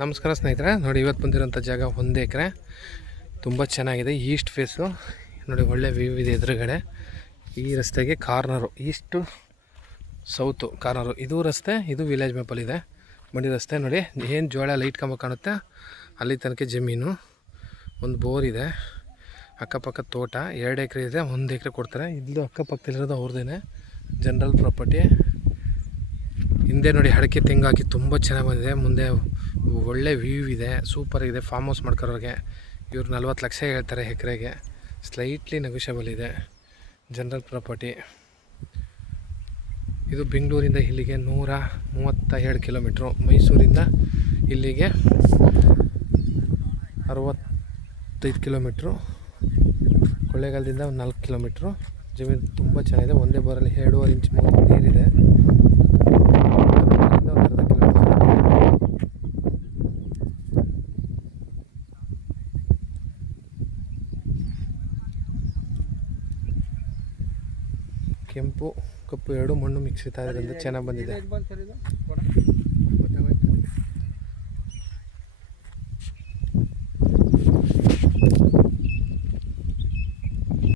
ನಮಸ್ಕಾರ ಸ್ನೇಹಿತರೆ, ನೋಡಿ ಇವತ್ತು ಬಂದಿರೋಂಥ ಜಾಗ 1 ಎಕರೆ ತುಂಬ ಚೆನ್ನಾಗಿದೆ. ಈಸ್ಟ್ ಫೇಸು ನೋಡಿ, ಒಳ್ಳೆ ವ್ಯೂ ಇದೆ ಎದುರುಗಡೆ. ಈ ರಸ್ತೆಗೆ ಕಾರ್ನರು, ಈಸ್ಟು ಸೌತು ಕಾರ್ನರು, ಇದು ರಸ್ತೆ, ಇದು ವಿಲೇಜ್ ಮ್ಯಾಪಲ್ಲಿದೆ. ಬಂಡಿ ರಸ್ತೆ ನೋಡಿ, ಏನು ಜೋಳ ಲೈಟ್ ಕಂಬ ಕಾಣುತ್ತೆ ಅಲ್ಲಿ ತನಕ ಜಮೀನು. ಒಂದು ಬೋರ್ ಇದೆ, ಅಕ್ಕಪಕ್ಕ ತೋಟ. 2 ಎಕರೆ ಇದೆ, 1 ಎಕರೆ ಕೊಡ್ತಾರೆ. ಇಲ್ಲೂ ಅಕ್ಕಪಕ್ಕದಲ್ಲಿರೋದು ಅವ್ರದ್ದೇನೆ, ಜನರಲ್ ಪ್ರಾಪರ್ಟಿ. ಹಿಂದೆ ನೋಡಿ ಅಡಿಕೆ ತೆಂಗು ಹಾಕಿ ತುಂಬ ಚೆನ್ನಾಗಿ ಬಂದಿದೆ. ಮುಂದೆ ಒಳ್ಳೆ ವ್ಯೂ ಇದೆ, ಸೂಪರ್ ಇದೆ. ಫಾರ್ಮ್ ಹೌಸ್ ಮಾಡ್ಕೊಳ್ಳೋರಿಗೆ ಇವ್ರು 40 ಲಕ್ಷ ಹೇಳ್ತಾರೆ ಎಕರೆಗೆ. ಸ್ಲೈಟ್ಲಿ ನೆಗೋಷಿಯಬಲ್ ಇದೆ, ಜನರಲ್ ಪ್ರಾಪರ್ಟಿ. ಇದು ಬೆಂಗಳೂರಿಂದ ಇಲ್ಲಿಗೆ 137 ಕಿಲೋಮೀಟ್ರು, ಮೈಸೂರಿಂದ ಇಲ್ಲಿಗೆ 65 ಕಿಲೋಮೀಟ್ರು, ಕೊಳ್ಳೇಗಾಲದಿಂದ ಒಂದು 4 ಕಿಲೋಮೀಟ್ರು. ಜಮೀನು ತುಂಬ ಚೆನ್ನಾಗಿದೆ. ಒಂದೇ ಬೋರಲ್ಲಿ 2.5 ಇಂಚ್ ನೀರಿದೆ. ಕೆಂಪು ಕಪ್ಪು 2 ಮಣ್ಣು ಮಿಕ್ಸ್ ಇರೋದ್ರಿಂದ ಚೆನ್ನಾಗಿ ಬಂದಿದೆ.